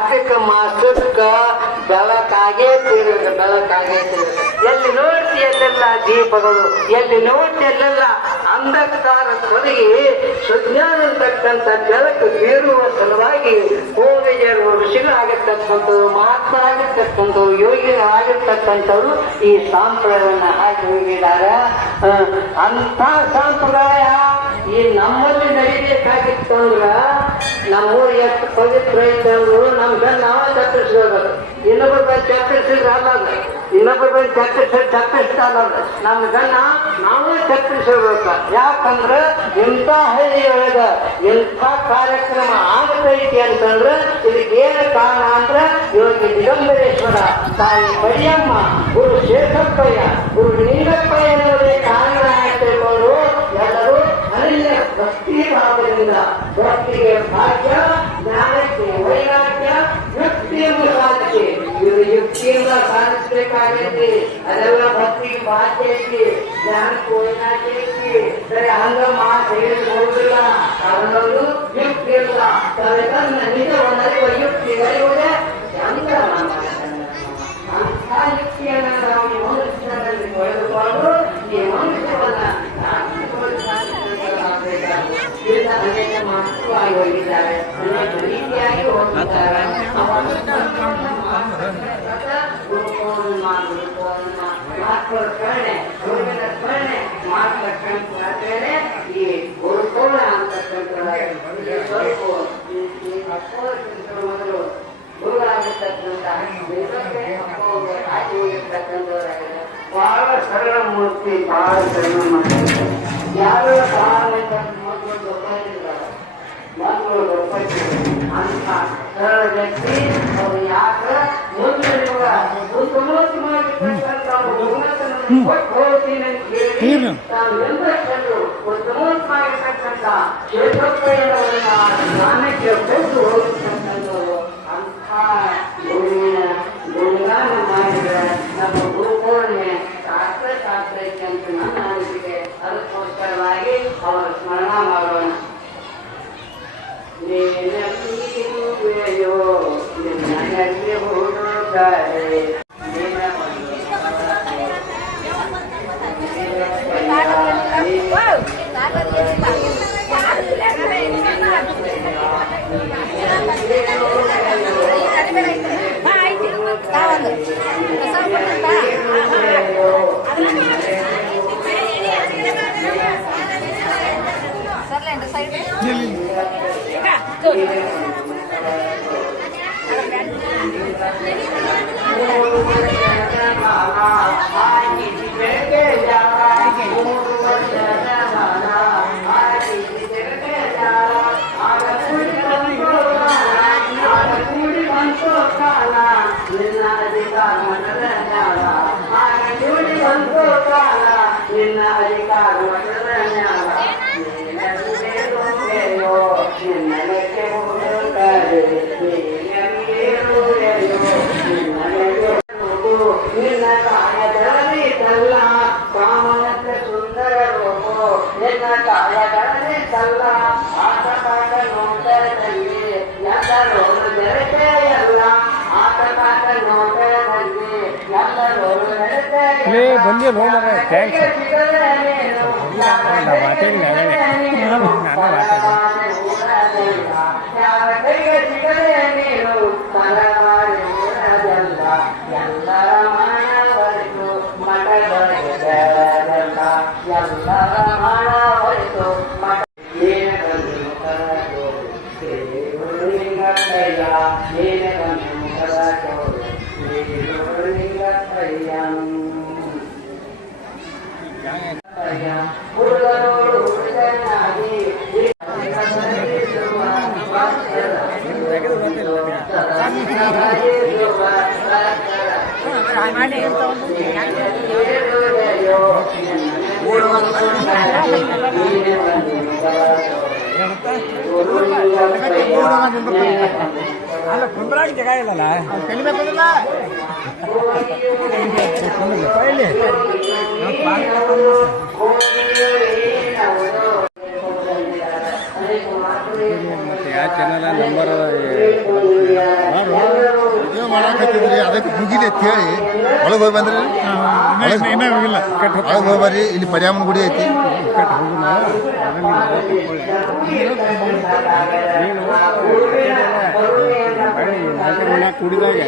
ಕಾರ್ತಿಕ ಮಾಸಕ್ಕ ಬೆಳಕಾಗೇ ತೀರಬೇಕು, ಬೆಳಕಾಗೇ ತೀರಬೇಕು. ಎಲ್ಲಿ ನೋಡ್ತಿ ಎಲ್ಲೆಲ್ಲ ದೀಪಗಳು, ಎಲ್ಲಿ ನೋಡ್ತಿ ಎಲ್ಲೆಲ್ಲ ಅಂಧಕಾರ ತೊಲಗಿ ಸುಜ್ಞಾನ ಅಂತಕ್ಕಂಥ ಬೆಳಕು ಬೀರುವ ಸಲುವಾಗಿ ಪೂರ್ವಜರು ಋಷಿಗಳಾಗಿರ್ತಕ್ಕಂಥವ್ರು, ಮಹಾತ್ಮರಾಗಿರ್ತಕ್ಕಂಥವ್ರು, ಯೋಗಿಗಳಾಗಿರ್ತಕ್ಕಂಥವ್ರು ಈ ಸಂಪ್ರದಾಯವನ್ನು ಹಾಕಿ ಹೋಗಿದ್ದಾರೆ. ಅಂತ ಸಂಪ್ರದಾಯ ಈ ನಮ್ಮಲ್ಲಿ ನಡಿಬೇಕಾಗಿತ್ತು ಅಂದ್ರ ನಮ್ಮೂರು ಎಷ್ಟು ಪವಿತ್ರ ಐತಂದ್ರು ನಮ್ಗೆ ನಾವೇ ಚಪ್ಪರಿಸ್ಬೇಕು. ಇನ್ನೊಬ್ಬರ ಬಂದು ಚಪ್ಪರಿಸಿದ್ರೆ ಅಲ್ಲ, ಇನ್ನೊಬ್ಬರ ಬಂದು ಚಪ್ಪರಿಸ್ತಾರ ನಮ್ಗೆ ನಾವೇ ಚಪ್ಪರಿಸಬೇಕು. ಯಾಕಂದ್ರೆ ಇಂಥ ಹಳ್ಳಿಯೊಳಗ ಇಂಥ ಕಾರ್ಯಕ್ರಮ ಆಗ್ತೈತಿ ಅಂತಂದ್ರೆ ಇದಕ್ಕೇನು ಕಾರಣ ಅಂದ್ರೆ ಯೋಗಿ ದಿಗಂಬರೇಶ್ವರ, ತಾಯಿ ಬಡಿಯಮ್ಮ, ಗುರು ಶೇಷಪ್ಪಯ್ಯ, ಗುರು ಲಿಂಗಪ್ಪಯ್ಯ ಅನ್ನೋದೇ ಕಾರಣ ತಿಳ್ಕೊಂಡು ಎಲ್ಲರೂ ಅನನ್ಯ ಭಕ್ತಿ ಭಾವದಿಂದ ಭಕ್ತಿಗೆ ಭಾಗ್ಯ, ಜ್ಞಾನಕ್ಕೆ ವೈರಾಗ್ಯ, ಯುಕ್ತಿಯನ್ನು ಸಾಧಿಸಿ ಇವರು ಯುಕ್ತಿಯಿಂದ ಸಾಧಿಸಬೇಕಾಗೈತಿ. ಅದೆಲ್ಲ ಭಕ್ತಿಗೆ ಭಾಗ್ಯ ಐತಿ, ಜ್ಞಾನಕ್ಕೆ ವೈರಾಗ್ಯ ಐತಿ. ಸರಿ ಹಂಗ ಮಾತು ಹೇಳಿ ಹೋಗಿಲ್ಲ, ಅದನ್ನೊಂದು ಯುಕ್ತಿ ಇಲ್ಲ. ತನ್ನ ನಿಜವನ್ನರಿವ ಯುಕ್ತಿ ಬರೆಯುವುದೇ ಅಂತ ಅಂಥ ಯುಕ್ತಿಯನ್ನು ನಾವು ಮನುಷ್ಯನಲ್ಲಿ ಪಡೆದುಕೊಂಡು ಈ ಮನುಷ್ಯವನ್ನ ಅನೇಕ ಮಹತ್ವವಾಗಿ ಹೋಗಿದ್ದಾರೆ, ಅನೇಕ ರೀತಿಯಾಗಿ ಹೋಗಿದ್ದಾರೆ. ಮಹಾತ್ಮರ ಸ್ಮರಣೆ, ಗುರುವಿನ ಸ್ಮರಣೆ, ಮಹಾತ್ಮರ ಸ್ಮರಣೆ ಈ ಗುರುಕೋಣ ಅಂತಕ್ಕಂಥ ಮೊದಲು ಗುರುಗಳಾಗಿರ್ತಕ್ಕಂಥ ಆಗಿ ಹೋಗಿರ್ತಕ್ಕಂಥವರಾಗಿದೆ. ಬಹಳ ಸರಳ ಮೂರ್ತಿ, ಬಹಳ ಸರಳ ಮಾಡ್ತಾರೆ. ಯಾರು ಮಕ್ಕಳು ಅಂತ ಸರಳ ವ್ಯಕ್ತಿ ಅವರು ಯಾಕ ಮುಂದಿರುವ ಉತ್ತಮೋತ್ತಮವಾಗಿರ್ತಕ್ಕಂಥ ಹೋಗ್ತೀನಿ ಅಂತ ಹೇಳಿ ತಾವು ಎಲ್ಲ ಕಂಡು ಉತ್ತಮೋತ್ತಮವಾಗಿರ್ತಕ್ಕಂಥ ಕ್ಷೇತ್ರಪ್ಪಯ್ಯನವರನ್ನ ಜ್ಞಾನಕ್ಕೆ ಕೊಟ್ಟು ಹೋಗಿರ್ತಕ್ಕಂಥವರು. ಅಂಥ ಗುರುಗಾನ ಮಾಡಿದ್ರೆ ನಮ್ಮ ಗುರುಪೂರ್ಣೆ ಶಾಸ್ತ್ರ ಐತೆ ಅಂತ ನನ್ನ ಅನಿಸಿಕೆ. ಅದಕ್ಕೋಸ್ಕರವಾಗಿ ಅವರ ಸ್ಮರಣ ಮಾಡೋಣ. ನೀನೆಲ್ಲಿರುವೆಯೋ ನಿನ್ನಗೆ ಹುಡುಕಾರೆ ನಿನ್ನ ಅಧಿಕಾರ ನಿನ್ನಕ್ಕೆ ಹೋಗುತ್ತಾರೆ ನಿನ್ನ ಕಾಯದಲ್ಲಿ ತಲ್ಲ ಕಾಮನಕ್ಕೆ ಸುಂದರ ರೂಪು ನಿನ್ನ ಕಾಯದಲ್ಲಿ ತಲ್ಲ ಆಟ ಪಾಠ ನೋಟದಲ್ಲಿ ಎಲ್ಲರೂ ಬೆರೆತೆ ಎಲ್ಲ ಆಟ ಪಾಠ ನೋಟದಲ್ಲಿ ಎಲ್ಲರೂ ಬೆರೆತೆ ಅಲ್ಲ ಕುಂದ್ರಾಗಿ ಜಾಗ ಇಲ್ಲಲ್ಲ ಕಲಿಬೇಕಲ್ಲ ಮತ್ತೆ ಯಾವ ಚಾನಲ್ ನಂಬರ್ ಮಾಡಾಕತ್ತಿದ್ರಿ ಅದಕ್ಕೆ ಮುಗಿದೆ ಅಂತ ಹೇಳಿ ಒಳಗೆ ಹೋಗಿ ಬಂದ್ರಿ ಇನ್ನೂ ಹೋಗಿಲ್ಲ ಒಳಗೆ ಹೋಗಿ ಬರ್ರಿ ಇಲ್ಲಿ ಪರ್ಯಾಮನ ಗುಡಿ ಐತಿ ಕುಡಿದಾಗ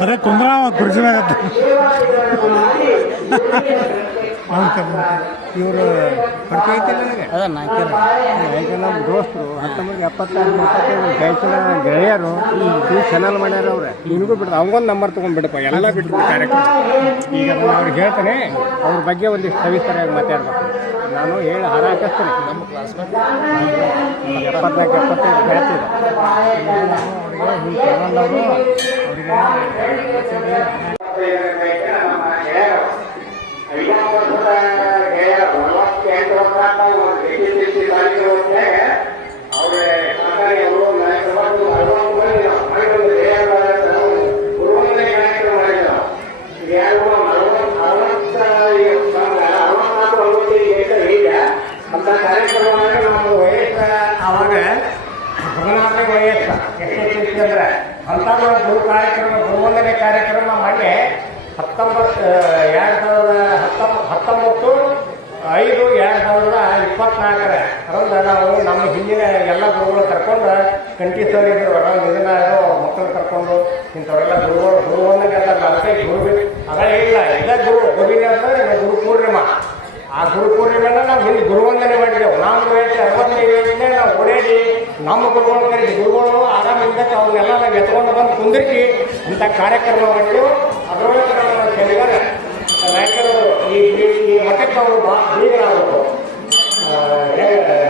ಬರೇ ಕುಂದ್ರ ಕುರ್ಜಿನಾಗತ್ತ ಇವರು ಪಡ್ಕೈತಿಲ್ಲ ನನಗೆ ಅದ ನಾಲ್ಕು ನಮ್ಮ ದೋಸ್ತರು 1976 ಜೈಸನ ಗೆಳೆಯರು ಈ ಚಾನಲ್ ಮಾಡ್ಯಾರ ಅವ್ರೆ ನಿನಗೂ ಬಿಡ್ತಾರೆ ಅವಂಗೊಂದು ನಂಬರ್ ತೊಗೊಂಡ್ಬಿಡಪ್ಪ ಎಲ್ಲ ಬಿಟ್ಟು ಕಾರ್ಯಕ್ರಮ ಈಗ ನಾನು ಅವ್ರಿಗೆ ಹೇಳ್ತೇನೆ ಅವ್ರ ಬಗ್ಗೆ ಒಂದಿಷ್ಟು ಸವಿಸ್ತರಾಗಿ ಮಾತಾಡ್ಬೇಕು ನಾನು ಹೇಳಿ ಹಾರ ಹಾಕಿಸ್ತೇನೆ ನಮ್ಮ ಕ್ಲಾಸ್ಮೇಟ್ 74-75 ಬ್ಯಾಚ್ ಇದೆ ಅವ್ರಿಗೆ ಚಾನಲ್ ಅವರು ಅವಾಗ ಗುರುನಾಥನಿಗೆ ವಯಸ್ಸು ಎಷ್ಟು ಅಂದ್ರೆ ಅಂತ ಗುರು ಕಾರ್ಯಕ್ರಮ ಗುರುವಂದನೆ ಕಾರ್ಯಕ್ರಮ ಮಾಡಿ 19/5/2024 ಅರಂದ್ರೆ ನಾವು ನಮ್ಮ ಹಿಂದಿನ ಎಲ್ಲ ಗುರುಗಳು ಕರ್ಕೊಂಡು ಕಂಠಿಸೋರು ಇದ್ರು ಇದನ್ನ ಮಕ್ಕಳು ಕರ್ಕೊಂಡು ಇಂಥವರೆಲ್ಲ ಗುರುಗಳು ಗುರುವಂದನೆ ಅಂತ ಅದಕ್ಕೆ ಗುರು ಅದೇ ಇಲ್ಲ ಇದೇ ಗುರುವಿನ ಅಂದ್ರೆ ಗುರು ಪೂರ್ಣಿಮಾ ಆ ಗುರು ಪೂರ್ಣಿಮೆನ ನಾವು ಇಲ್ಲಿ ಗುರುವಂದನೆ ಮಾಡಿದೆವು ನಾನು 65 ನಾವು ಓಡಾಡಿ ನಮ್ಮ ಗುರುಗಳು ಕರೀತಿ ಗುರುಗಳು ಆರಾಮಿಂದ ಅವನ್ನೆಲ್ಲ ನಾವು ಎತ್ಕೊಂಡು ಬಂದು ಕುಂದಿರ್ತಿ ಇಂಥ ಕಾರ್ಯಕ್ರಮ ಮಾಡಿದೆವು ಅದರೊಳಗೆ ನಮ್ಮ ಶನಿವಾರ ನಾಯಕರು ಈ ಮಠಕ್ಕೆ ಅವರು ಬೀಗರಾಗಬೇಕು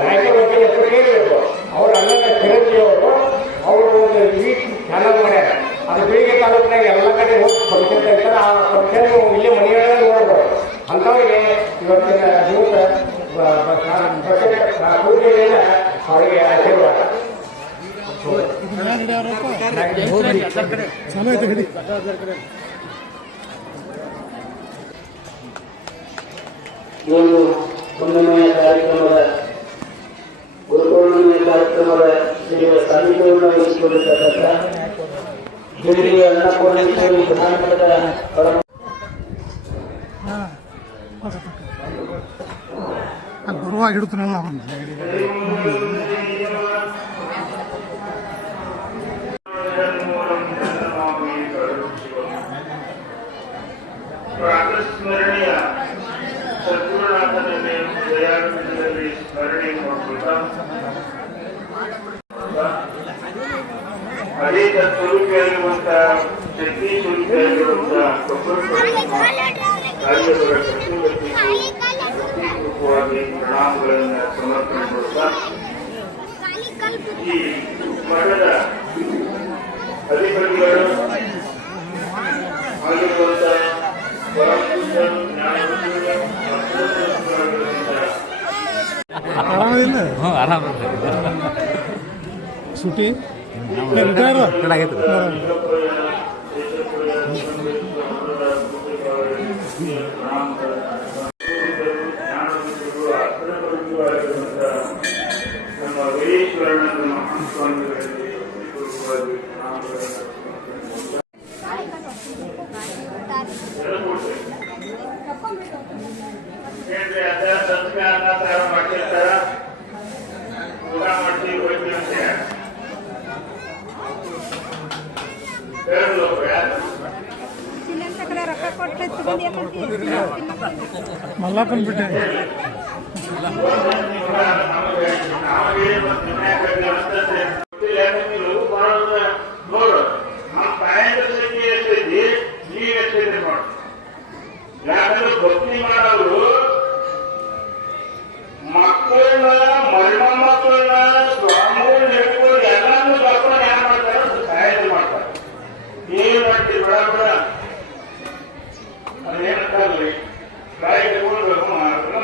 ನಾಯಕರ ಬಗ್ಗೆ ಹೆಸರು ಕೇಳಬೇಕು ಅವರು ಅಲ್ಲದ ಚಿರಂಜೀವಿ ಅವರು ಒಂದು ಈ ಚಾನಲ್ ಮಾಡ್ಯಾರ ಅದು ಬೀಳಿಗೆ ತಾಲೂಕಿನಾಗ ಎಲ್ಲ ಕಡೆ ಹೋಗಿ ಫಂಕ್ಷನ್ ತೆಗಿತಾರೆ ಆ ಫಂಕ್ಷನ್ ಇಲ್ಲೇ ಮನೆಯೊಳಗೆ ನೋಡ್ಬೋದು ಅಂಥವ್ರಿಗೆ ಇವತ್ತಿನ ದಿವಸ ಪೂಜೆಯಿಂದ ಅವರಿಗೆ ಆಶೀರ್ವಾದ ಒಂದು ಪುಣ್ಯಮಯ ಕಾರ್ಯಕ್ರಮದ ಗುರುಪೂರ್ಣಿಮೆಯ ಕಾರ್ಯಕ್ರಮದ ಸಾನ್ನಿಧ್ಯವನ್ನು ವಹಿಸಿಕೊಂಡಿರ್ತಕ್ಕಂಥ ಹಿರಿಯ ಅನ್ನಪೂರ್ಣೇಶ್ವರಿ ಕರ್ನಾಟಕದ ಗುರುವಾಗಿ ಹಿಡಿತಾನಲ್ಲ ಸ್ಮರಣೀಯ ಸದ್ಗುರುನಾಥನ ದಯಾಪೀಠದಲ್ಲಿ ಸ್ಮರಣೆ ಮಾಡುತ್ತಾ ಅನೇಕ ಸ್ವರೂಪಿಯಾಗಿರುವಂತಹ ಶಕ್ತಿ ಸ್ವರೂಪಿಯಾಗಿರುವಂತಹ ಕಾರ್ಯವರ ಪ್ರತಿರೂಪವಾಗಿ ಪ್ರಣಾಮಗಳನ್ನು ಸಮರ್ಪಣೆ ಮಾಡುತ್ತಾ ಈ ಮಠದ ಅಧಿಪತಿಗಳು ಆಗಿರುವಂತಹ ಆರಾಮದಿಲ್ಲ ಸುಟಿ ರಿಟೈರ್ ನಮ್ಮ ವೀರೇಶ್ವರನ ಮಹಾಸ್ವಾಮಿಗಳಲ್ಲಿ ಸಂಸ್ಕಾರ ಮಾಡ್ತಿರ್ತಾರ ಊಟ ಮಾಡ್ತೀವಿ ಹೋಗ್ತೀವಿ ಅಂತ ಮಲ್ಲಪ್ಪನ್ ಬಿಟ್ಟೆ ನೋಡು ನಮ್ಮ ತಾಯಿಯ ಸಂಖ್ಯೆ ಎಷ್ಟೈತಿ ಈಗ ಎಷ್ಟೈತಿ ನೋಡು ಯಾಕಂದ್ರೆ ಭಕ್ತಿ ಮಾಡೋರು ಮಕ್ಕಳನ್ನ ಮಣ್ಣ ಮಕ್ಕಳನ್ನ ಸ್ವಾಮಿಗಳನ್ನ ಹಿಡ್ಕೊಂಡು ಎಲ್ಲಾನು ಕರ್ಕೊಂಡು ಏನ್ ಮಾಡ್ತಾರೆ ಸಹಾಯ ಮಾಡ್ತಾರೆ ಏನ್ ಮಾಡ್ತೀವಿ ಬಡ ಬಡ ಅದೇನಕ್ಕಾಗಲಿ ಬಾಯಿ ಹಿಡ್ಕೊಂಡು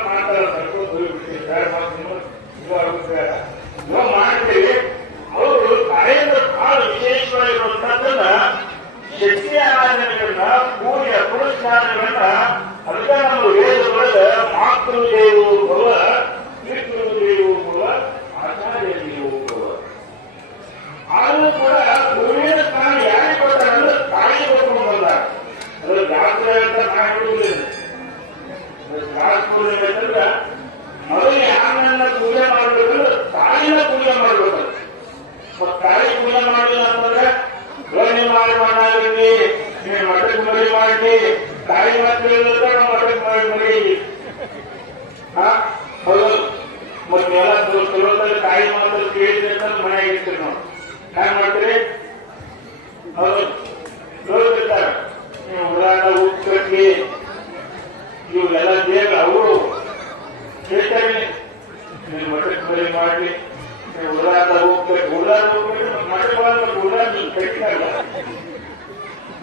ಮಾಡ್ತಾರೆ ಕರ್ಕೊಂಡು ಹೋಗ್ಬಿಡ್ತೀವಿ ಮಾಡ್ತೀವಿ ಅವರು ತಾಯಿಯಿಂದ ಬಹಳ ವಿಶೇಷವಾಗಿರುವಂತಹದ್ದನ್ನ ಶಕ್ತಿ ಆರಾಧನೆಗಳನ್ನ ಪೂಜೆ ಪುರಸ್ಕಾರಗಳನ್ನ ಅದಕ್ಕೆ ನಮ್ಮ ವೇದದೊಳಗ ಮಾತೃದೇವೋ ಭವ ಪಿತೃದೇವೋ ಭವ ಆಚಾರ್ಯ ದೇವೋ ಭವ ಮಾಡಿ ಮಣ್ಣಾಗಿರಲಿ, ನೀನು ಮಠಕ್ಕೆ ಮರಿ ಮಾಡಿ, ತಾಯಿ ಮಾತ್ರ ನಾವು ಮಠಕ್ಕೆ ಮರಿ ಹೌದು. ಮತ್ತೆ ಎಲ್ಲ ಕೆಲವೊಂದಲ್ಲಿ ತಾಯಿ ಮಾತ್ರ ಕೇಳಿದ್ರೆ ಮನೆಯಾಗ ಇರ್ತೀವಿ ನಾವು. ಹ್ಯಾಂಗ ಮಾಡ್ತೀರಿ? ಹೌದು, ನೋಡ್ತಿರ್ತಾರೆ ನೀವು ಉದಾಹರಣೆ ಉಪ್ಪಿ ಇವೆಲ್ಲ ಬೇಗ ಅವರು ಹೇಳ್ತಾರೆ ನೀವು ಮಠಕ್ಕೆ ಮರಿ ಮಾಡಿ, ನೀವು ಉದಾಹರಣೆ ಹೋಗ್ಬೇಕು. ಉದಾಹರಣೆ ಹೋಗ್ಬೇಕು ಮಠಕ್ಕೆ ಉದಾಹರಣೆ ಕಟ್ಟಿಲ್ಲ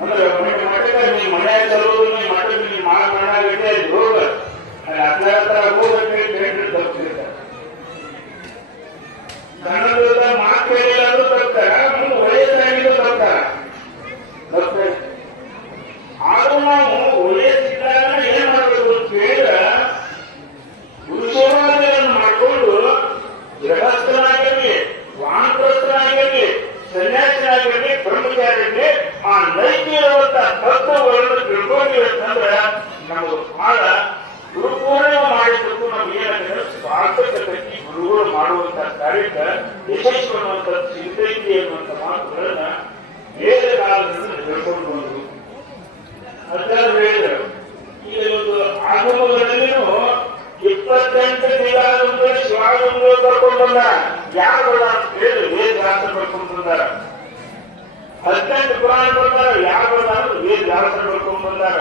ಅಂದ್ರೆ ಮಠಕ್ಕೆ ನೀವು ಮನೆಯಾಗ ತರೋದು, ನೀವು ಮಠಕ್ಕೆ ನೀವು ಮಾಡಾಗಿದೆ ರೋಗ ಅಲ್ಲಿ ಹತ್ರ ಹೋಗ್ಬೇಕು ತಪ್ಪಿರ್ತಾರೆ. ಸಣ್ಣದ ಮಾತು ಹೇಳಿದ್ರು ತಪ್ಪಾರ, ಮುಂದೆ ವಯಸ್ಸಾಗಿದ್ದು ತಪ್ಪಾರ. ಆದ್ರೂ ನಾವು ವಯಸ್ಸಿದ್ದಾಗ ಏನ್ ಮಾಡಬೇಕು ಅಂತ ಹೇಳಿದ್ರೆ ಗುರುಸೇವಾದಿಗಳನ್ನು ಮಾಡಿಕೊಂಡು ಗೃಹಸ್ಥನಾಗಿರಲಿ, ವಾನಪ್ರಸ್ಥನಾಗಿರಲಿ, ಸನ್ಯಾಸಿನಾಗಿರಲಿ, ಬ್ರಹ್ಮಚಾರಿರಲಿ ಆ ನೈತಿಕವಾದ ತತ್ವಗಳನ್ನು ತಿಳ್ಕೊಂಡಿರ್ತಂದ್ರೆ ನಾವು ಬಹಳ ಗುರುಪೂರ್ಣಿಮ ಮಾಡಿದ್ದಕ್ಕೂ ನಮ್ಗೆ ಏನಾಗಿದೆ ಸಾರ್ಥಕತೆ ಗುರುಗಳು ಮಾಡುವಂತಹ ಕಾರ್ಯಕ್ಕೆ ಯಶಸ್ಸು ಅನ್ನುವಂಥ ಚಿಂತೈತಿ ಅನ್ನುವಂಥ ಮಾತುಗಳನ್ನ ವೇದ ಕಾಲದಿಂದ ತಿಳ್ಕೊಂಡು ಬಂದರು. ಅದಾದ್ರೂ ಹೇಳಿದರು ಈಗ ಒಂದು ಆಗಮಗಳಲ್ಲಿನೂ 28 ದಿನಾಗಮಗಳು ಶಿವಾಗಮಗಳು ಬರ್ಕೊಂಡು ಬಂದ. ಯಾರುಗಳ ಅಂತ ಹೇಳಿ ವೇದ ವ್ಯಾಸರು ಬರ್ಕೊಂಡು ಬಂದಾರ. 18 ಪುರಾಣ ಬಂದಾರ. ಯಾರು ವೇದ ವ್ಯಾಸರು ಬರ್ಕೊಂಡು ಬಂದಾರ.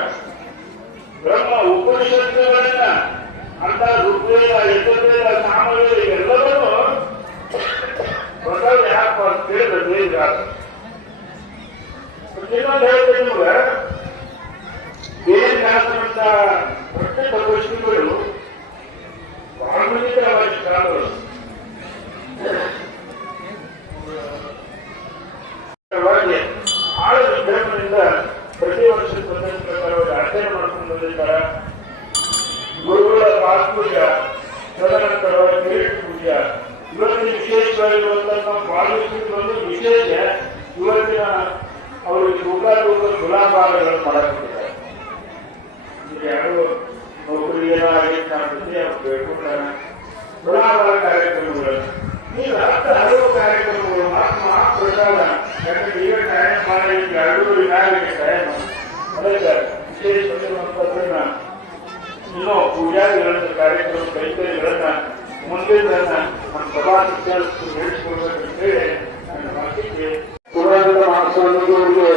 ಬ್ರಹ್ಮ ಉಪನಿಷತ್ತುಗಳನ್ನ ಅಂತ ಋಗ್ವೇದ, ಯಜುರ್ವೇದ, ಸಾಮವೇದ ಎಲ್ಲವನ್ನೂ ಬದಲು ಯಾಕೆ ಅಂತ ಹೇಳಿದ್ರೆ ವೇದ ವ್ಯಾಸರು. ಇನ್ನೊಂದು ಹೇಳ್ತೇನೆ ನಿಮ್ಗೆ, ವೇದ ವ್ಯಾಸರಂತ ಪ್ರತ್ಯೇಕ ಋಷಿಗಳು ವಾಲ್ಮೀಕಿರವಾಗಿ ಕಾಲಗಳು ಆಳ ವಿಜ್ಞಾನದಿಂದ ಪ್ರತಿ ವರ್ಷ ಪ್ರಕಾರವಾಗಿ ಅಧ್ಯಯನ ಮಾಡ್ಕೊಂಡು ಬಂದಿದ್ದಾರೆ. ಗುರುಗಳ ಪಾತ್ಪೂಜ, ತದನಂತರವಾಗಿ ಕಿರೀಟ ಪೂಜೆ, ಇವತ್ತಿನ ವಿಶೇಷವಾಗಿರುವಂತಹ ನಮ್ಮ ವಾಲ್ಮೀಕಿ ಒಂದು ವಿಶೇಷ ಇವತ್ತಿನ ಅವರಿಗೆ ಗುಲಾಬಾರಗಳನ್ನು ಮಾಡಕ್ಕಿದ್ದಾರೆ. ಯಾರು ನೌಕರಿ ಏನಾಗಿ ಕಾಣ್ತದೆ ಅವ್ರು ಬೇಡ್ಕೊಂಡಾರ ಗುಲಾಬಾರ ಕಾರ್ಯಕ್ರಮಗಳನ್ನು ಈಗ ಹಲವು ಕಾರ್ಯಕ್ರಮಗಳು ಪ್ರಸಾದ. ಯಾಕಂದ್ರೆ ಈಗ ಟೈಮ್ ಮಾಡಿ 2:30 ಟೈಮ್ ಅದಕ್ಕೆ ವಿಶೇಷವಾಗಿರುವಂತದ್ದನ್ನ ಇನ್ನೂ ಪೂಜಾದಿಗಳನ್ನ ಕಾರ್ಯಕ್ರಮ ಕೈಕರಿಗಳನ್ನ ಮುಂದಿನ ನಮ್ಮ ಸಭಾ ನಡೆಸಿಕೊಡ್ಬೇಕಂತೇಳಿ ನನ್ನ ಮಾತಿಗೆ ಪುರಾಣದ ಮಹಾಸ್ವಾಮಿಗಳಿಗೆ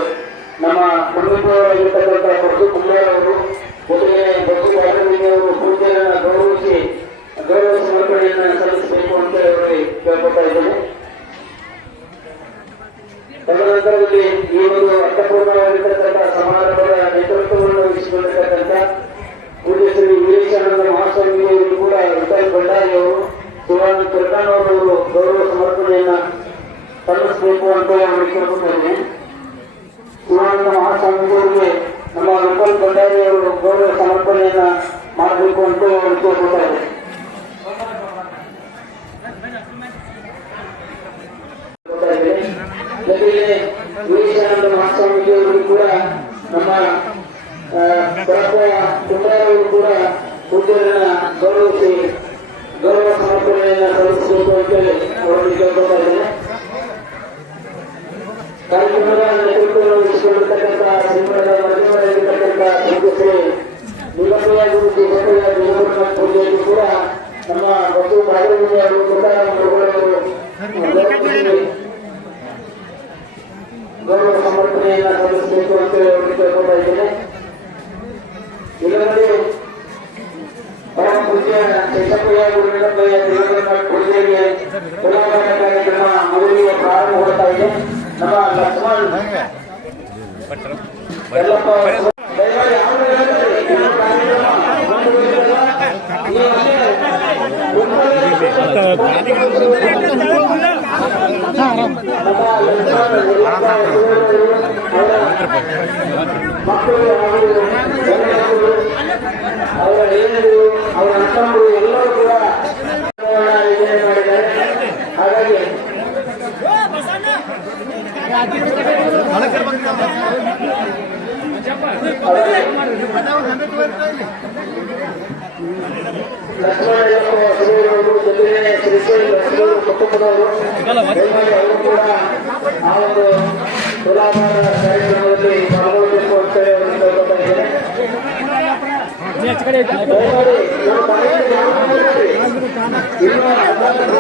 ನಮ್ಮ ಪ್ರಮುಖವಾಗಿರ್ತಕ್ಕಂಥ ಬಸು ಕುಮಾರವರು ಜೊತೆಗೆ ಬಸು ವಾಲ್ಮೀಕಿಯವರು ಪೂಜೆಯನ್ನು ಗೌರವಿಸಿ ಗೌರವ ಸಮರ್ಪಣೆಯನ್ನು ಸಲ್ಲಿಸಬೇಕು ಅಂತ ಅವರಿಗೆ ಕೇಳ್ಕೊತಾ ಇದ್ದೇನೆ. ತದನಂತರದಲ್ಲಿ ಈ ಒಂದು ಅರ್ಥಪೂರ್ಣವಾಗಿರ್ತಕ್ಕಂಥ ಸಮಾರಂಭದ ನೇತೃತ್ವವನ್ನು ವಹಿಸಿಕೊಂಡಿರ್ತಕ್ಕಂಥ ಪೂಜ್ಯ ಶ್ರೀ ವೀರೇಶಾನಂದ ಮಹಾಸ್ವಾಮಿಯವರಿಗೆ ಕೂಡ ವಿಠಲ್ ಭಂಡಾರಿ ಅವರು, ಶಿವಾನಂದ ತುರ್ಕಾನವರವರು ಗೌರವ ಸಮರ್ಪಣೆಯನ್ನ ಸಲ್ಲಿಸಬೇಕು ಅಂತ ಅವರಿಗೆ ಕೇಳ್ಕೊತಾ ಇದ್ದೇನೆ. ಶಿವಾನಂದ ಮಹಾಸ್ವಾಮಿಯವರಿಗೆ ನಮ್ಮ ವಿಠಲ್ ಭಂಡಾರಿ ಅವರು ಗೌರವ ಸಮರ್ಪಣೆಯನ್ನ ಮಾಡಬೇಕು ಅಂತ ಅವರಿಗೆ ಕೇಳ್ಕೊತಾ ಇದ್ದೇನೆ. ಜೊತೆಗೆ ವೀರೇಶಾನಂದ ಮಹಾಸ್ವಾಮಿಯವರಿಗೂ ಕೂಡ ನಮ್ಮ ಕುಮಾರವರು ಕೂಡ ಪೂಜ್ಯರನ್ನ ಗೌರವಿಸಿ ಗೌರವ ಸಮರ್ಪಣೆಯನ್ನು ಸಲ್ಲಿಸಬೇಕು ಅಂತೇಳಿ ಅವರಿಗೆ ಕೇಳ್ಕೊತಾ ಇದ್ದೇನೆ. ಕಾರ್ಯಕ್ರಮದ ನೇತೃತ್ವವನ್ನು ವಹಿಸಿಕೊಂಡಿರ್ತಕ್ಕಂಥ ಸಿಂಹದ ಮಧ್ಯಮವಾಗಿರ್ತಕ್ಕಂಥ ಶ್ರೀ ನಿಲಂಬೆಯ ಗುರುಜಿ ಬಸಯ್ಯ ನಿಲಂಬನ ಪೂಜೆಯನ್ನು ಕೂಡ ನಮ್ಮ ಬಸು ಬಾಲಮುನಿ ಅವರು ತುಕಾರಾಮರು ಗೌರವ ಸಮರ್ಪಣೆಯನ್ನು ಸಲ್ಲಿಸಬೇಕು ಅಂತೇಳಿ ಅವರಿಗೆ ಕೇಳ್ಕೊತಾ ಇದ್ದೇನೆ. ಇದರಲ್ಲಿ ಪರಮ ಪೂಜ್ಯ ಶೇಷಪ್ಪಯ್ಯ ಗುರುನಿಲಂಬೆಯ ನಿಲಂಬನ ಪೂಜೆಗೆ ತುಲಾಭಾರ ಕಾರ್ಯಕ್ರಮ ಮೊದಲಿಗೆ ಪ್ರಾರಂಭಗೊಳ್ತಾ ಇದೆ. ನಮ್ಮ ಲಕ್ಷ್ಮಣ್ ಎಲ್ಲಪ್ಪ ದಯಮಾಡಿ ಮಕ್ಕಳು ಅವರ ಏನಿದ್ರು ಅವರ ಅಕ್ಕಂಬರು ಎಲ್ಲರೂ ಕೂಡ ಮಾಡಿದ್ದಾರೆ. ಹಾಗಾಗಿ ಲಕ್ಷ್ಮಣಯ್ಯವರು ಜೊತೆಗೆ ಶ್ರೀಶೈಲ ಕುಟುಂಬದವರು ಅವರು ಕೂಡ ಆ ಒಂದು ತುಲಾಭಾರ ಕಾರ್ಯಕ್ರಮದಲ್ಲಿ ಪಾಲ್ಗೊಳ್ಳಬೇಕು ಅಂತ ಹೇಳಿ ಕೇಳ್ಕೊತಾ ಇದ್ದೇನೆ. ದಯಮಾಡಿ ನಮ್ಮ ಮನೆಯಲ್ಲಿ ಇನ್ನೂ 14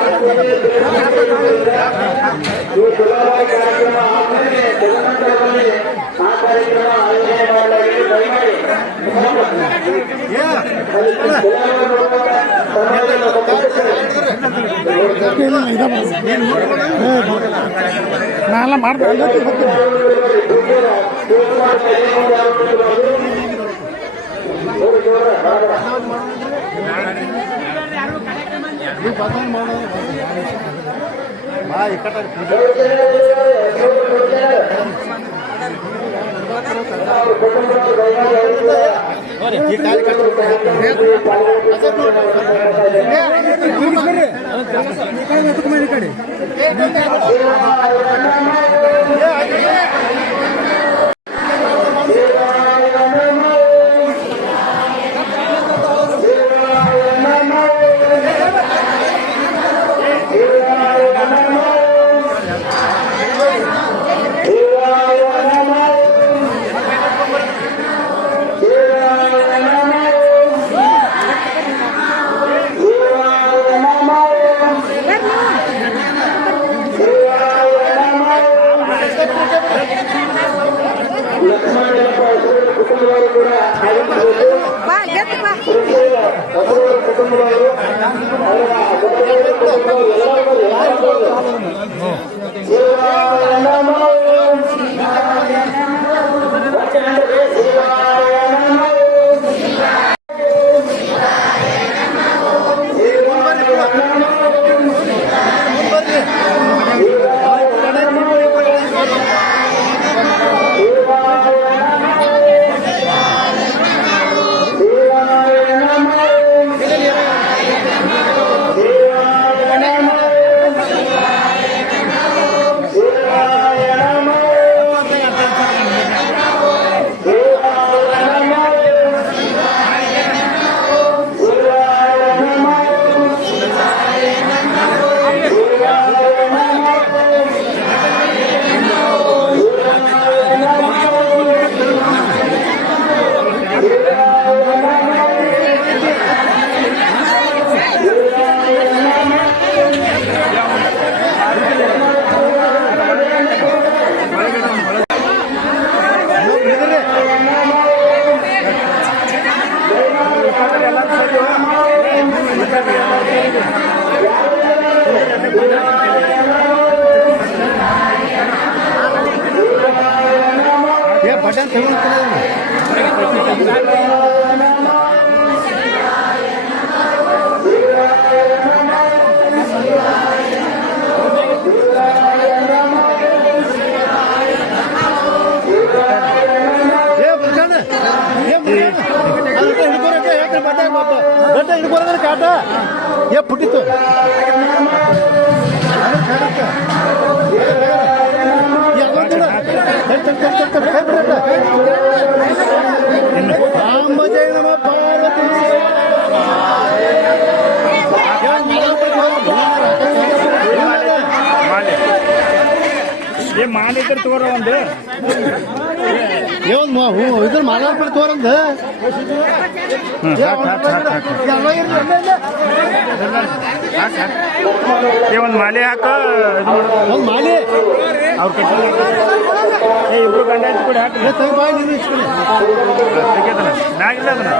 ಈ ತುಲಾಭಾರ ಕಾರ್ಯಕ್ರಮ ಆದ್ಮೇಲೆ ತದನಂತರದಲ್ಲಿ ಆ ಕಾರ್ಯಕ್ರಮ ಆಯೋಜನೆ ಮಾಡಲಾಗಿದೆ. ದಯಮಾಡಿ ನಾನೆಲ್ಲ ಮಾಡ್ತಾರೆ ಪುಟ್ಟಿತ್ತು ಮಾಲೀಕರು ತೋರ ಒಂದು ಇದ್ರ ಮಾಲಾಪುರ ತೋರಂದ ಒಂದು ಮಾಲೆ ಹಾಕ ಒಂದು ಮಾಲೆ ಅವ್ರ ಇಬ್ರು ಗಂಡ ಕೂಡ ಹಾಕಿ ಮ್ಯಾಗಿಲ್ಲ ಅದನ್ನ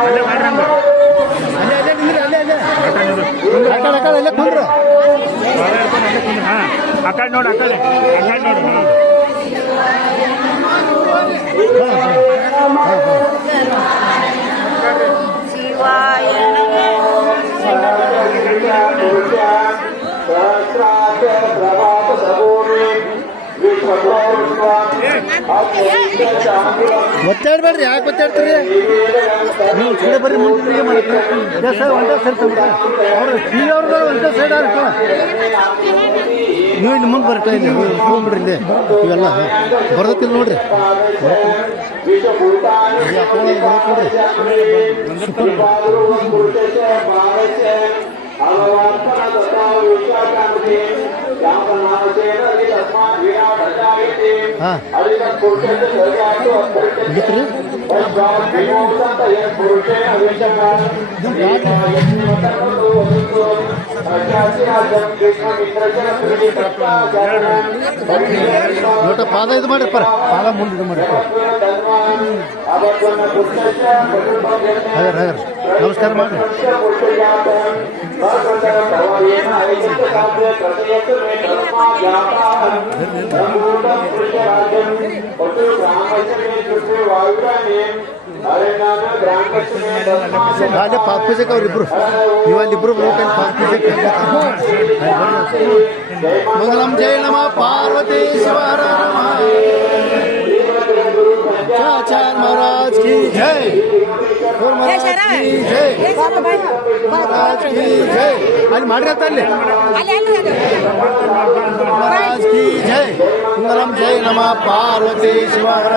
ಅಲ್ಲೇ ಮಾಡ್ರಂಗ ಅಲ್ಲೇ ಕುಂದ್ರ ಆ ಕಡೆ ನೋಡಿ ಆ ಕಡೆ ನೋಡಿ ಒತ್ತಾಡ್ಬೇಡ್ರಿ ಯಾಕೆ ಒತ್ತಾಡ್ತೀರಿ ನೀವು ಕಡೆ ಬರ್ರಿ ಮುಂದೆ ಮಾಡಕ್ಕೆ ಸರ್ ಒಂದೇ ಸರಿ ಅವ್ರು ಟಿ ಅವ್ರದ್ದು ಒಂದೇ ಸೈಡ್ ಆಗುತ್ತೆ ನೀವು ಇಲ್ಲಿ ಮುಂದೆ ಬರ್ತಾ ಇಲ್ಲಿ ಹೋಗ್ಬಿಡ್ರಿ ಇಲ್ಲಿ ಇವೆಲ್ಲ ಬರೋದಿಲ್ಲ ನೋಡ್ರಿ ಹಾಂ ಮುಗಿತ್ರಿ ನೋಟ ಪಾದ ಇದು ಮಾಡ್ರಿ ಪರ ಪಾದ ಮುಂದೆ ಇದು ಮಾಡ್ರಿ ಹಾಗಾರ ನಮಸ್ಕಾರ ಮಾಡ್ರಿ ಅಲ್ಲೇ ಪಾದ ಪೂಜೆಗೆ ಅವ್ರಿಬ್ರು ಇವಲ್ಲಿಬ್ರು ಪಾದ ಪೂಜೆಗೆ ಮಂಗಲಂ ಜಯ ನಮ ಪಾರ್ವತಿ ಶಿವರ चाचार महाराज की जय महाराज की जय महाराज की जय आज ಮಾಡ್ರತ್ತ ಅಲ್ಲಿ महाराज की जय मंगलम जय नमः पार्वती शिवहर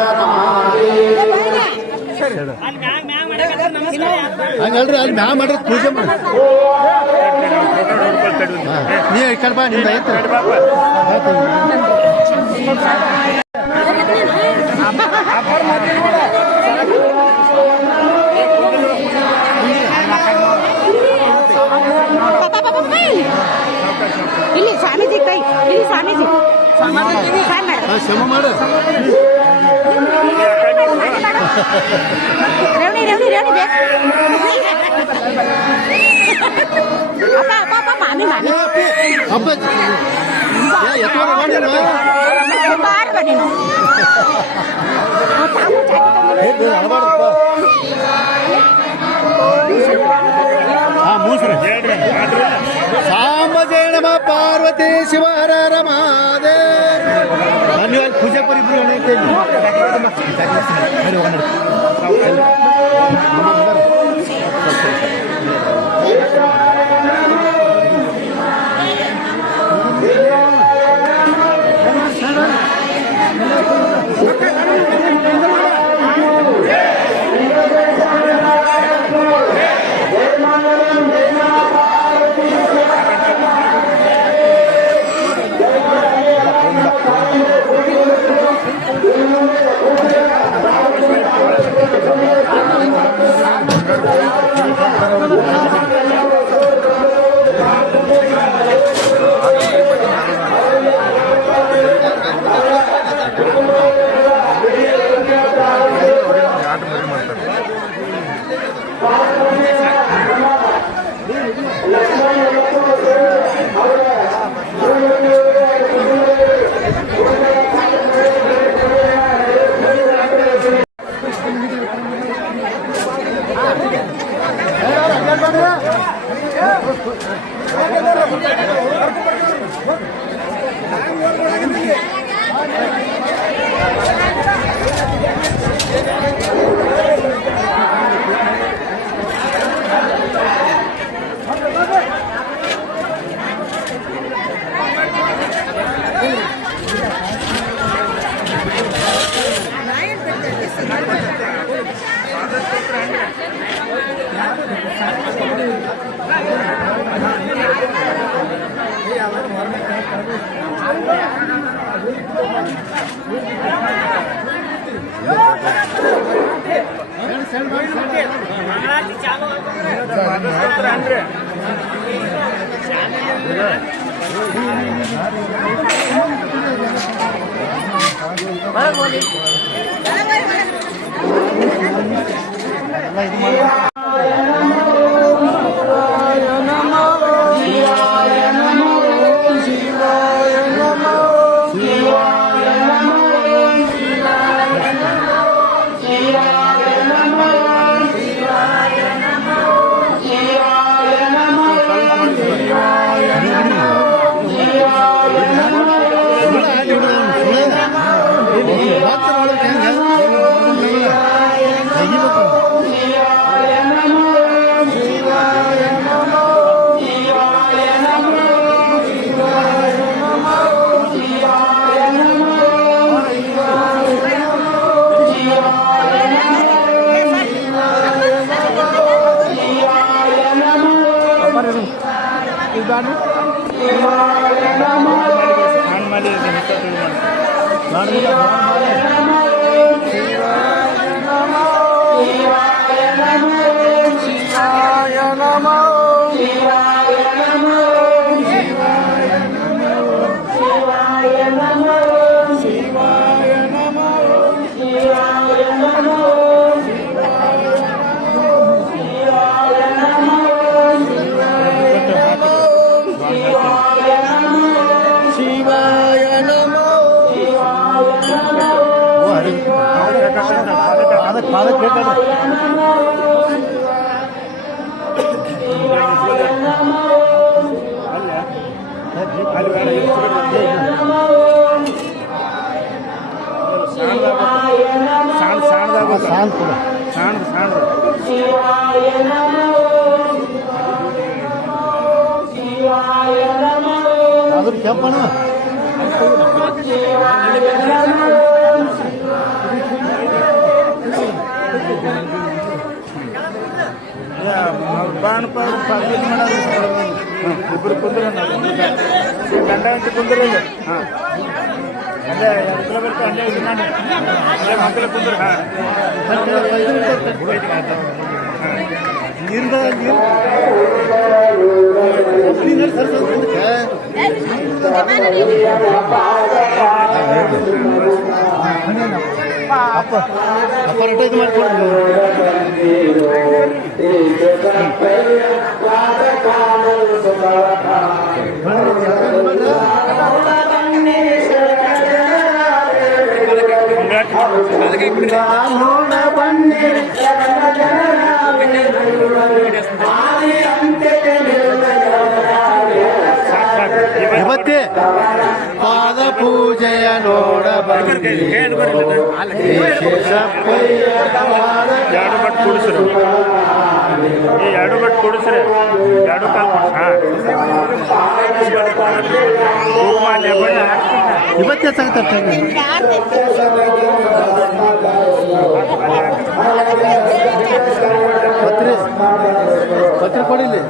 ಹಂಗಲ್ರಿ ಅಲ್ಲಿ ಮ್ಯಾ ಮಾಡ್ರಿ ಪೂಜೆ ಮಾಡಿ ನೀವು ಈ ಕಡೆ ಬಾ ನಿಮ್ದು ಆಯ್ತು ಇಲ್ಲಿ ಸ್ವಾಮೀಜಿ ಕೈ ಇಲ್ಲಿ ಸ್ವಾಮೀಜಿ ಶ್ರಮ ಮಾಡು ರೇವಣಿ ರೇವಣಿ ರೇವಣಿ ಅಪ್ಪ ಅಪ್ಪ ಅಪ್ಪ ಮಾಮಿ ಮಾಮಿ ಹಬ್ಬ ಎತ್ತುವರ ಮಾಡಿರ ಬಾರ್ ಬನ್ನಿ ಮೂಸ್ರಿ ಸಾಂಬ ಜಯ ನಮ ಪಾರ್ವತಿ ಶಿವಹರ ರಮಾದೇ ನೀವು ಪೂಜೆ ಪರಿಬ್ರು ಮಾತ್ರ ಬ್ಯಾಡ್ರಿ ಅದಕ್ಕೆ ಅದ್ರ ಕೆಂಪಣ ಬಾಣಪ್ಪ ಪರ್ಮಿಟ್ ಮಾಡೋದು ಇಬ್ಬರು ಕುಂದ್ರೆ ಗಂಡ ಅಂತ ಕುಂದ್ರೆ ಹಾಂ ಅದೇ 2 ಕಿಲೋಮೀಟರ್ ಅಲ್ಲೇ ಇದು ಮಾಡಿ ಅದೇ ಮಕ್ಕಳು ಕುಂದ್ರೆ ಹಾಂ ನೀರು ಸರ್ ಅಪ್ಪ ಅಪ್ಪ ರಿಟೈರ್ ಮಾಡ್ಕೊಂಡು ಇವತ್ತೇ ಪಾದ ಪೂಜೆಯ ನೋಡ ಎರಡು ಬಟ್ ಕೂಡಿಸ್ರು ಎರಡು ಬಟ್ ಕೂಡಿಸ್ರೆ ಎರಡು ಕಾಲು ಹಾಂ ಇವತ್ತೇ ಸಾಗುತ್ತೆ ಪತ್ರ ಕೊಡಿಲಿ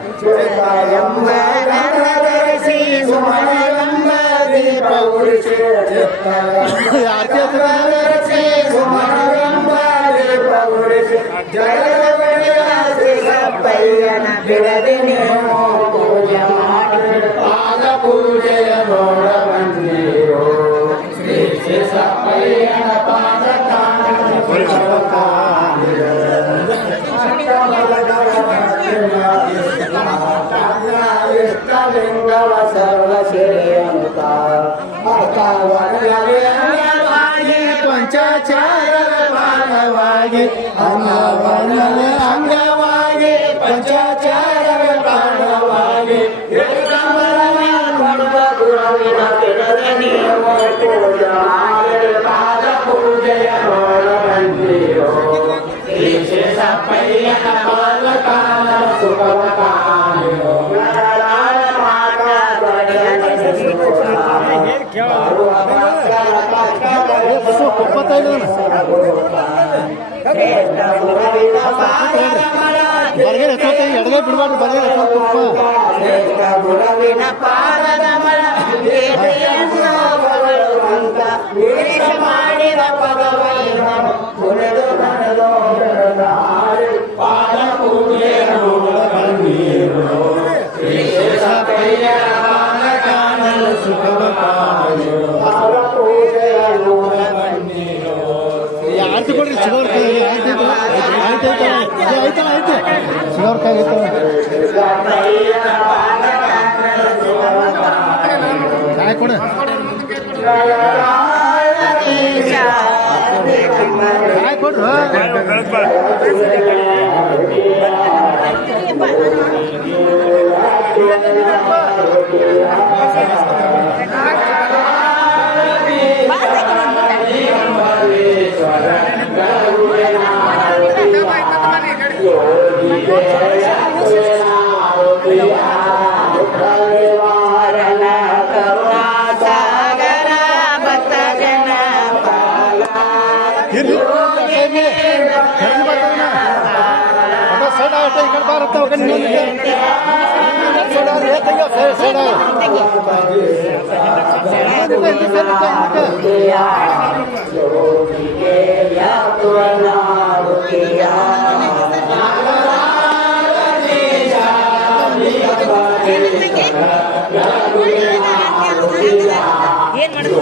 ಪಾದ ಪೂಜೆಯ ನೋಡ ಬಂದಿರೋ ಶ್ರೀ ಶೇಷಪ್ಪಯ್ಯನ ಪಾದ ಲಿಂಗವ ಸರ್ವ ಶ್ರೇಯಂತ ಪಂಚಾಚಾರ ಬಾಣವಾಗಿ ಅನ್ನವರ್ಣನೆ ಅಂಗವಾಗಿ ಪಂಚಾಚಾರ ಬಾಣವಾಗಿ ಪಾದ ಪೂಜೆಯ ನೋಡ ಬಂದಿರೋ ಶೇಷಪ್ಪಯ್ಯನ ಪಾದ ಕಾಲ ಸುಖವ ಕಾಣಿರೋ ಎಡಗೈ ಬಿಡಬಾರ್ದು ಗುರುವಿನ ಪಾದದ ಮಾಡಿದ ಪದವನ್ನು ಕುಣಿದು ನಡೆದು ಪಾದ ಪೂಜೆ ಕಾಣಲು ಸುಖವ ಪಾದ ಪೂಜೆಯ ಆಯ್ತು ಕೊಡ್ರಿ ಸಿಗೋರ್ ಕೈ ಆಯ್ತು ಸಿಗೋರ್ ಕೈ ಕಾಯಿ ಕೊಡು ಕಾಯಿ ಕೊಡ್ರು ಸೈಡ್ ಈ ಕಡೆ ಬಾರತ್ತ ಏನ್ ಮಾಡುದು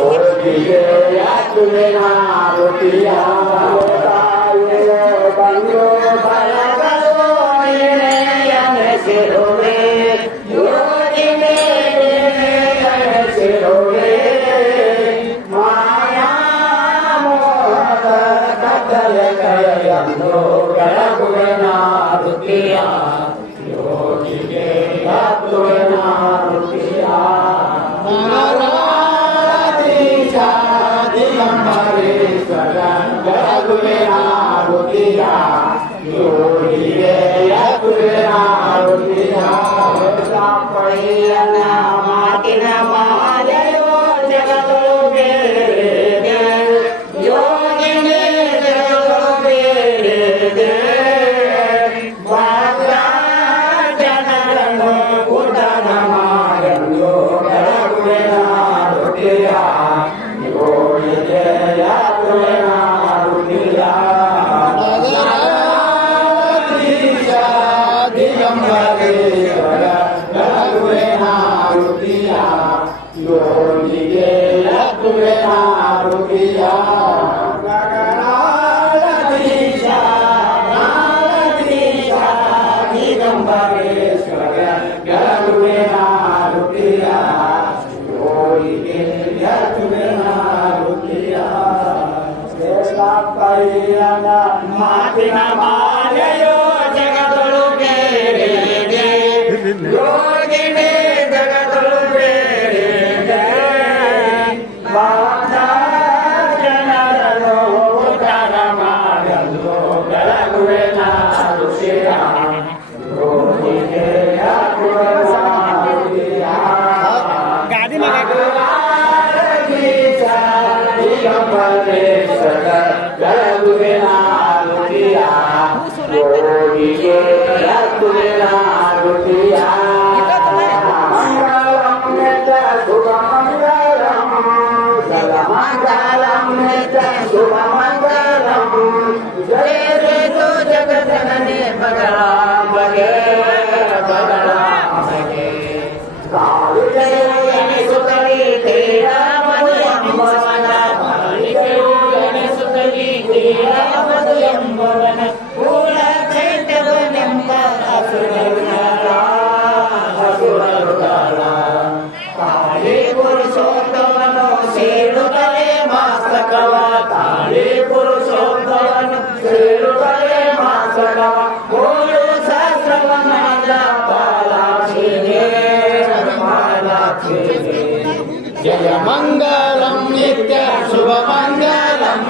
जय मंगलम नित्य शुभ मंगलम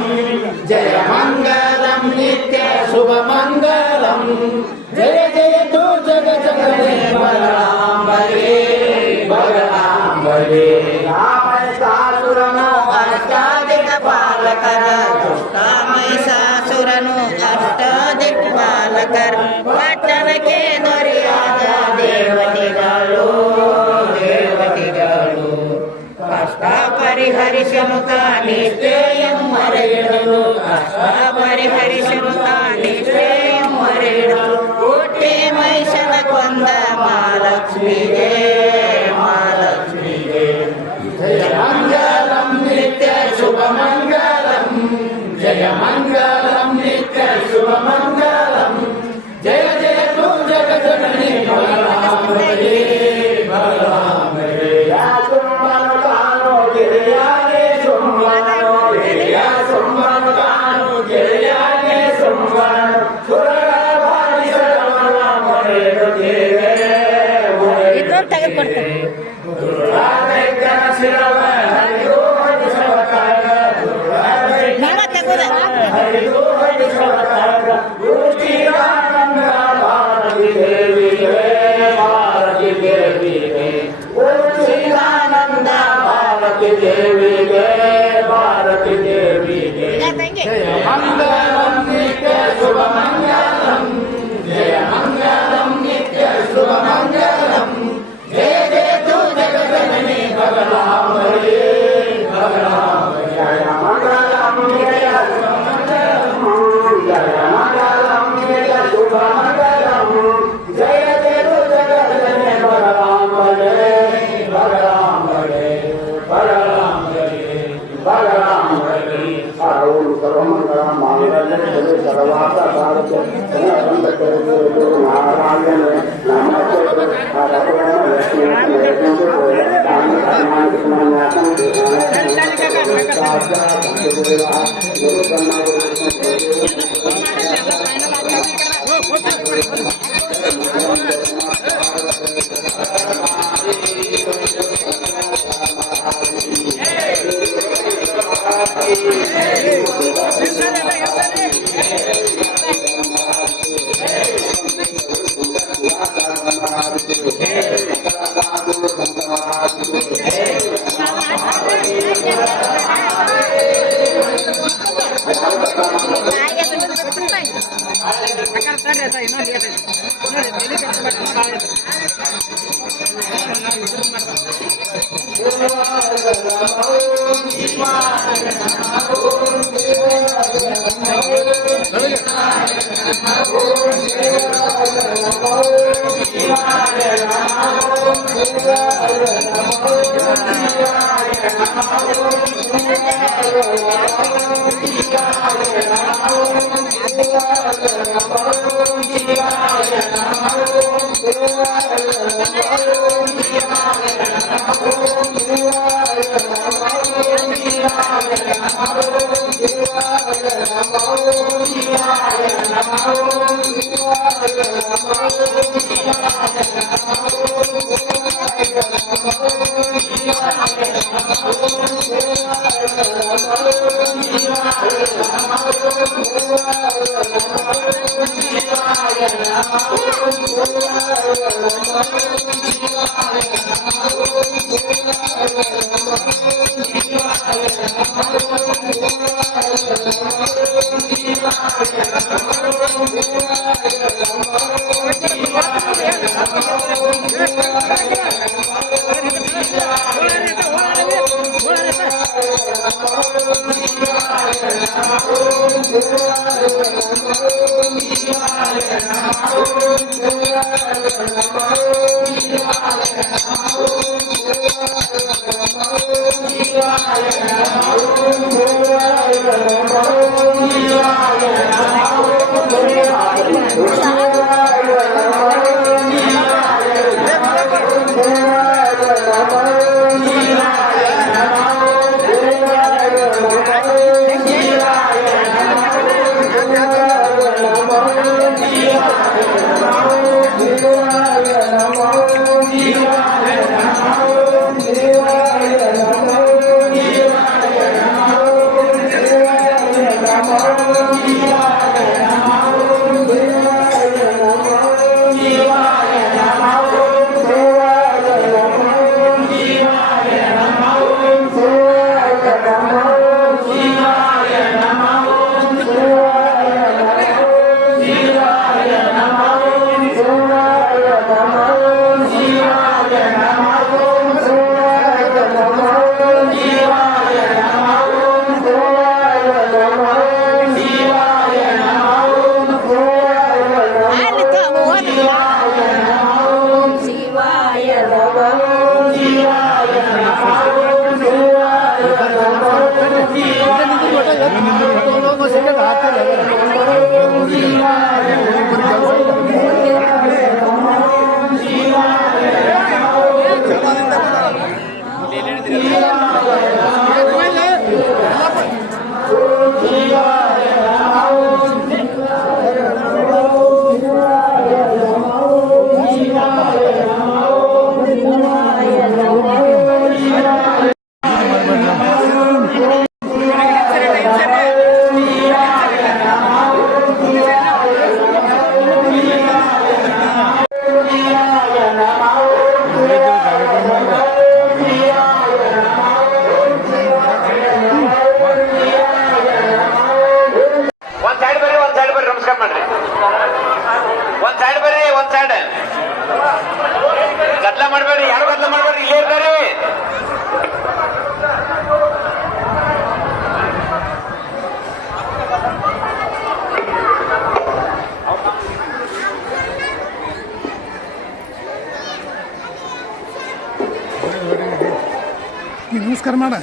जय मंगलम नित्य शुभ मंगलम जय जय तो जग जगने बलरामबली बलरामबली महिषासुरनो अष्टादिक्पालकर महिषासुरनो अष्टादिक्पालकर पಟ್ಟಣಕ್ಕೆ ದೊರೆಯಾದ ದೇವತೆಗಳು ಕಷ್ಟ ಪರಿಹರಿಸಲು ತಾನೇ ಮರೆಯಲು ಕಷ್ಟ ಪರಿಹರಿಸಲು ತಾನೇ ಮರೆಯಲು ಹುಟ್ಟಿ ಮೈಸನ ಕೊಂದ ಮಹಾಲಕ್ಷ್ಮಿಗೆ ಮಹಾಲಕ್ಷ್ಮಿಗೆ ಜಯ ಮಂಗಲಂ ನಿತ್ಯ ಶುಭ ಮಂಗಲಂ ಜಯ ಮಂಗಲಂ ನಿತ್ಯ ಶುಭ ಮಂಗಲಂ ಜಯ ಜಯ ತು ಜಗ ಜನನಿ ಬಲರಾಮಬಲಿ ಬಲರಾಮಬಲಿ मंगलम नित्य शुभ मंगलम जय मंगल ನಮಸ್ಕಾರ ಮಾಡ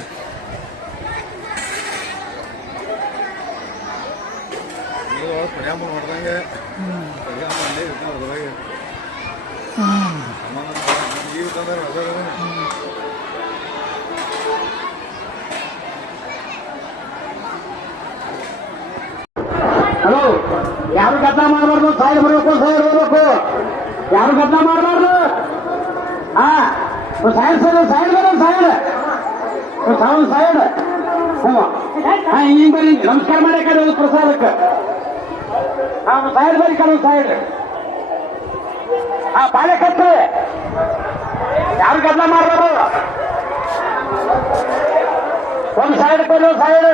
ಪಡ್ಯಾಂಬಲ್ ಮಾಡ್ದಂಗೆ ಪಡ್ಯಾಂಬಲ್ ಅದ್ರಾಗೆ ಈಗ ತಂದ್ರೆ ಅದ ಹಲೋ, ಯಾರು ಗದ್ದ ಮಾಡಬಾರ್ದು, ಸೈಡ್ ಬರಬೇಕು, ಸೈಡ್ ಬರಬೇಕು, ಯಾರು ಗದ್ದ ಮಾಡಬಾರ್ದು. ಹಾ, ಸೈಡ್ ಸೈಡ್ ಸೈಡ್ ಬರೋ ಸೈಡ್ ಸೈಡ್. ಹಾ, ಈಗ ಬರೀ ನಮಸ್ಕಾರ ಮಾಡಿ ಕಡೆ ಪ್ರಸಾದಕ್ಕೆ. ಹಾ, ಸೈಡ್ ಬರೀ ಕಡೆ ಸೈಡ್. ಹಾ, ಬಾಳೆ ಕಟ್ರಿ, ಯಾರು ಗದ್ದ ಮಾಡಬಾರ್ದು. ಒಂದು ಸೈಡ್ ಕೊಡು, ಸೈಡ್.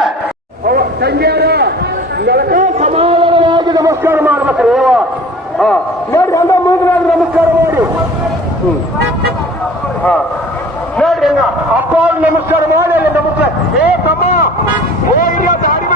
ತಂಗಿಯರು ಎಲ್ಲರೂ ಸಮಾಧಾನವಾಗಿ ನಮಸ್ಕಾರ ಮಾಡ್ಬೇಕ್ರಿ. ನೋಡ್ರಿ, ಅಂದ ಮೂಗಿನಾದ್ರು ನಮಸ್ಕಾರ ಮಾಡಿ. ನೋಡ್ರಿ, ಅಪ್ಪ ನಮಸ್ಕಾರ ಮಾಡಿ. ಅಲ್ಲಿ ನಮಸ್ಕಾರ. ಏ ತಮ್ಮ, ಏ ಇಲ್ಲ ದಾರಿ